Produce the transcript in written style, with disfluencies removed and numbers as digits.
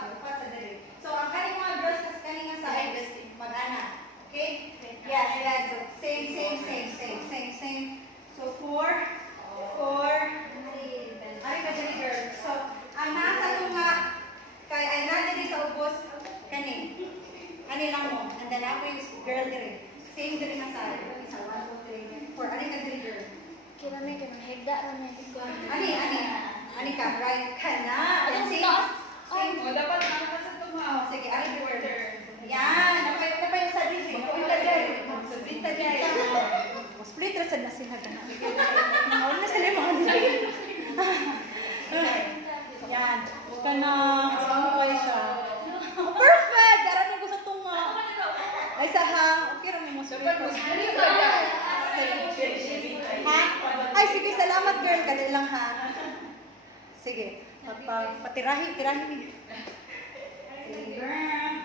upat sa dali. So, ang kaning mga girls kasi kaning nga side, mag-ana. Okay? Yes, yes. So, same. So, 4. Ari ka dali, girl. So, ang nasa ito nga, kay ay nandali sa ubos, kani lang mo. And then ako yung girl diri. Same diri nga side. Isa, 1, 2, 3, 4. Ari ka dali, girl. Kira may higda rami. Ani ka, right ka na. Same. O, dapat nakakasa tumaw. Sige, ari girl. Yan, napay sa diri. Sabita diri. Split ra sad na sila na. Mao na sila mga diri. Yan. Kana, ano ba siya? Perfect! Darating ko sa tunga. Ay sa hang, okay ra mo sa ha? Ay, sige, salamat girl. Kali lang ha. Sige, patirahin. Sige, girl.